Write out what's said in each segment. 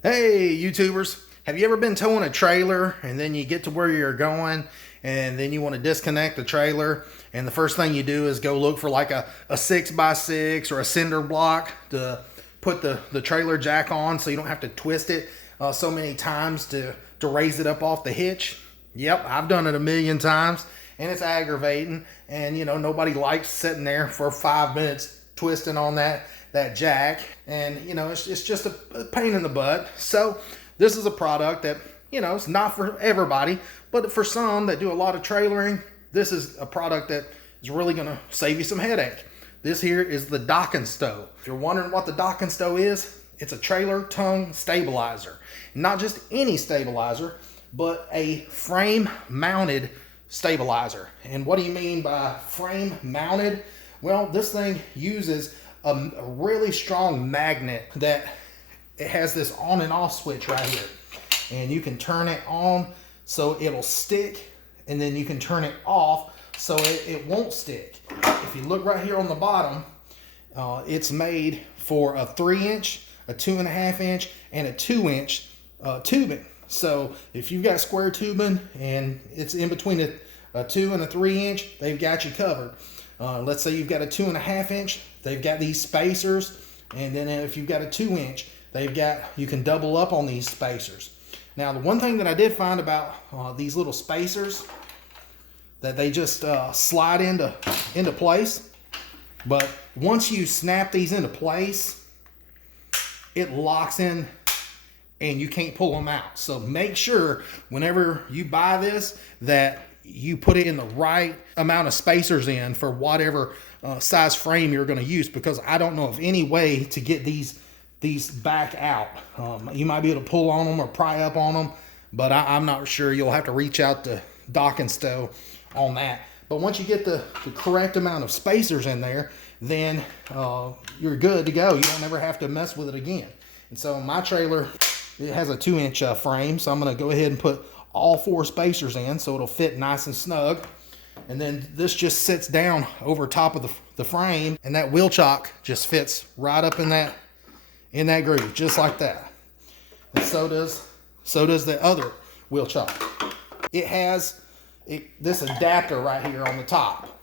Hey YouTubers, have you ever been towing a trailer and then you get to where you're going and then you want to disconnect the trailer and the first thing you do is go look for like a 6x6 or a cinder block to put the trailer jack on so you don't have to twist it so many times to raise it up off the hitch? Yep, I've done it a million times and it's aggravating, and nobody likes sitting there for 5 minutes twisting on that jack, and it's just a pain in the butt. So this is a product that it's not for everybody, but for some that do a lot of trailering, this is a product that is really going to save you some headache. This here is the Dock N Stow. If you're wondering what the Dock N Stow is, it's a trailer tongue stabilizer. Not just any stabilizer, but a frame mounted stabilizer. And what do you mean by frame mounted? Well, this thing uses a really strong magnet that it has this on and off switch right here, and you can turn it on so it'll stick, and then you can turn it off so it won't stick. If you look right here on the bottom, it's made for a 3-inch, a 2.5-inch, and a 2-inch tubing. So if you've got square tubing and it's in between a 2 and a 3-inch, they've got you covered. Let's say you've got a 2.5-inch, they've got these spacers, and then if you've got a 2-inch, you can double up on these spacers. Now, the one thing that I did find about these little spacers, that they just slide into place, but once you snap these into place, it locks in and you can't pull them out. So make sure whenever you buy this that you put it in the right amount of spacers in for whatever size frame you're going to use, because I don't know of any way to get these back out. You might be able to pull on them or pry up on them, but I'm not sure. You'll have to reach out to Dock N Stow on that. But once you get the correct amount of spacers in there, then you're good to go. You don't ever have to mess with it again. And so my trailer, it has a 2-inch frame, so I'm going to go ahead and put all 4 spacers in so it'll fit nice and snug. And then this just sits down over top of the frame, and that wheel chock just fits right up in that groove, just like that. And so does the other wheel chock. It has this adapter right here on the top.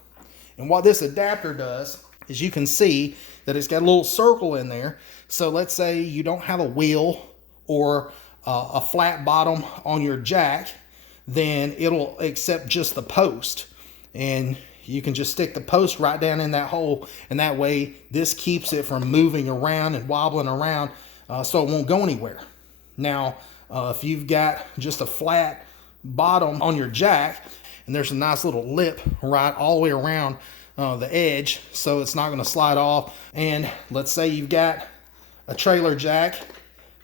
And what this adapter does is, you can see that it's got a little circle in there. So let's say you don't have a wheel or a flat bottom on your jack, then it'll accept just the post, and you can just stick the post right down in that hole, and that way this keeps it from moving around and wobbling around, so it won't go anywhere. Now if you've got just a flat bottom on your jack, and there's a nice little lip right all the way around the edge, so it's not going to slide off. And let's say you've got a trailer jack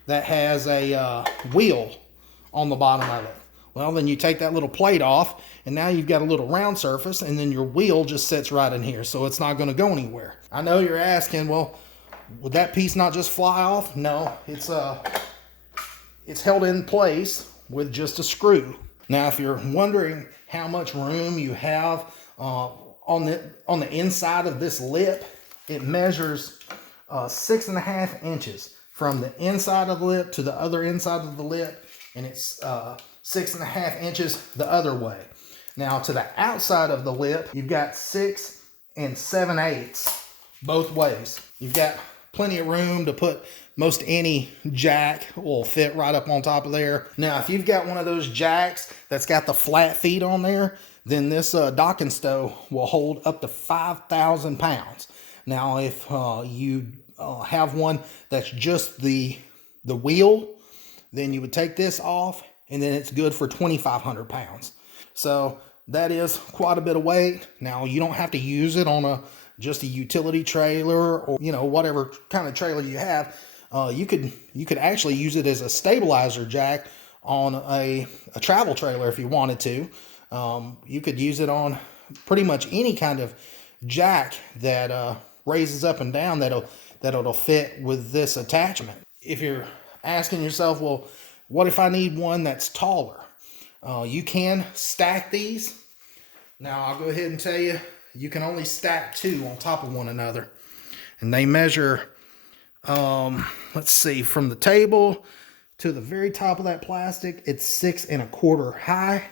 that has a wheel on the bottom of it. Well, then you take that little plate off, and now you've got a little round surface, and then your wheel just sits right in here, so it's not going to go anywhere. I know you're asking, well, would that piece not just fly off? No, it's held in place with just a screw. Now, if you're wondering how much room you have on the inside of this lip, it measures 6.5 inches from the inside of the lip to the other inside of the lip, and it's 6.5 inches the other way. Now, to the outside of the lip, you've got 6 7/8 both ways. You've got plenty of room to put most any jack will fit right up on top of there. Now, if you've got one of those jacks that's got the flat feet on there, then this Dock N Stow will hold up to 5,000 pounds. Now, if you have one that's just the wheel, then you would take this off, and then it's good for 2,500 pounds. So that is quite a bit of weight. Now, you don't have to use it on just a utility trailer, or whatever kind of trailer you have. You could actually use it as a stabilizer jack on a travel trailer if you wanted to. You could use it on pretty much any kind of jack that raises up and down that'll fit with this attachment. If you're asking yourself, well, what if I need one that's taller? You can stack these. Now, I'll go ahead and tell you, you can only stack 2 on top of one another. And they measure, let's see, from the table to the very top of that plastic, it's 6 1/4 high.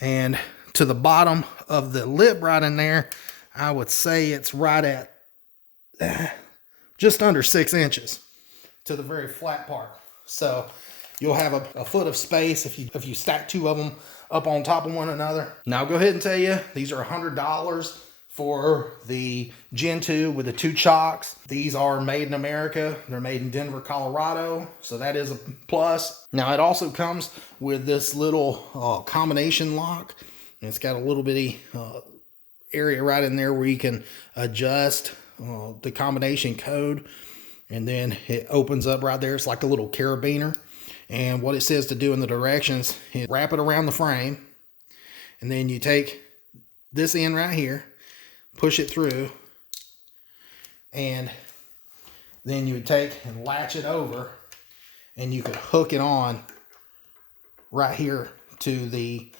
And to the bottom of the lip right in there, I would say it's right at just under 6 inches to the very flat part. So you'll have a foot of space if you stack 2 of them up on top of one another. Now I'll go ahead and tell you, these are $100 for the Gen 2 with the 2 chocks. These are made in America. They're made in Denver, Colorado. So that is a plus. Now it also comes with this little combination lock. And it's got a little bitty area right in there where you can adjust the combination code. And then it opens up right there. It's like a little carabiner. And what it says to do in the directions is wrap it around the frame. And then you take this end right here, push it through, and then you would take and latch it over, and you could hook it on right here to the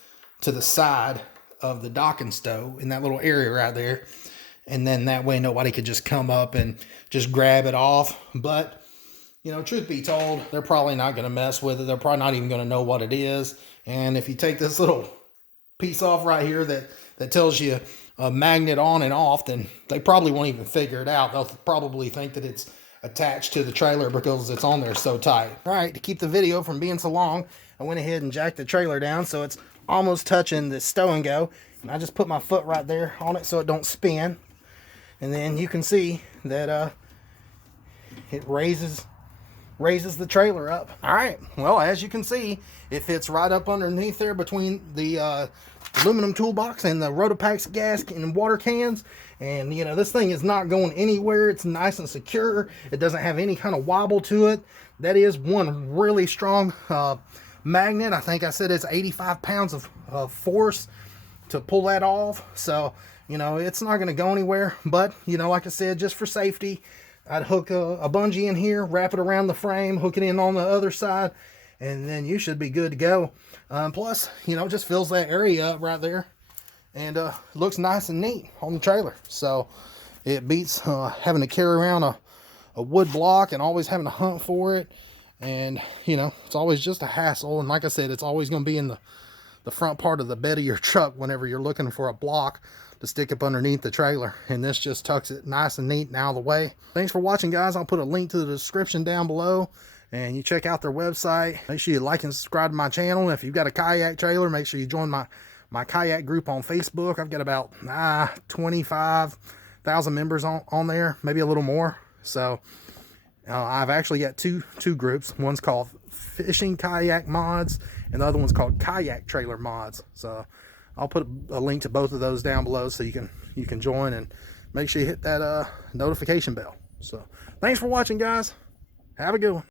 side of the Dock N Stow in that little area right there. And then that way nobody could just come up and just grab it off. But, you know, truth be told, they're probably not going to mess with it. They're probably not even going to know what it is. And if you take this little piece off right here that tells you a magnet on and off, then they probably won't even figure it out. They'll probably think that it's attached to the trailer because it's on there so tight. All right, to keep the video from being so long, I went ahead and jacked the trailer down so it's almost touching the stow and go. And I just put my foot right there on it so it don't spin. And then you can see that it raises the trailer up. All right, well, as you can see, it fits right up underneath there between the aluminum toolbox and the Rotopax gas and water cans. And you know, this thing is not going anywhere. It's nice and secure. It doesn't have any kind of wobble to it. That is one really strong magnet. I think I said it's 85 pounds of force to pull that off. So, you know, it's not going to go anywhere. But, you know, like I said, just for safety, I'd hook a bungee in here, wrap it around the frame, hook it in on the other side, and then you should be good to go. Plus, you know, just fills that area up right there, and looks nice and neat on the trailer. So it beats having to carry around a wood block and always having to hunt for it. And, you know, it's always just a hassle. And like I said, it's always going to be in the front part of the bed of your truck whenever you're looking for a block to stick up underneath the trailer. And this just tucks it nice and neat and out of the way. Thanks for watching, guys. I'll put a link to the description down below, and you check out their website. Make sure you like and subscribe to my channel. If you've got a kayak trailer, make sure you join my kayak group on Facebook. I've got about 25,000 members on there, maybe a little more. So I've actually got two groups. One's called Fishing Kayak Mods, and the other one's called Kayak Trailer Mods. So I'll put a link to both of those down below so you can join, and make sure you hit that notification bell. So thanks for watching, guys. Have a good one.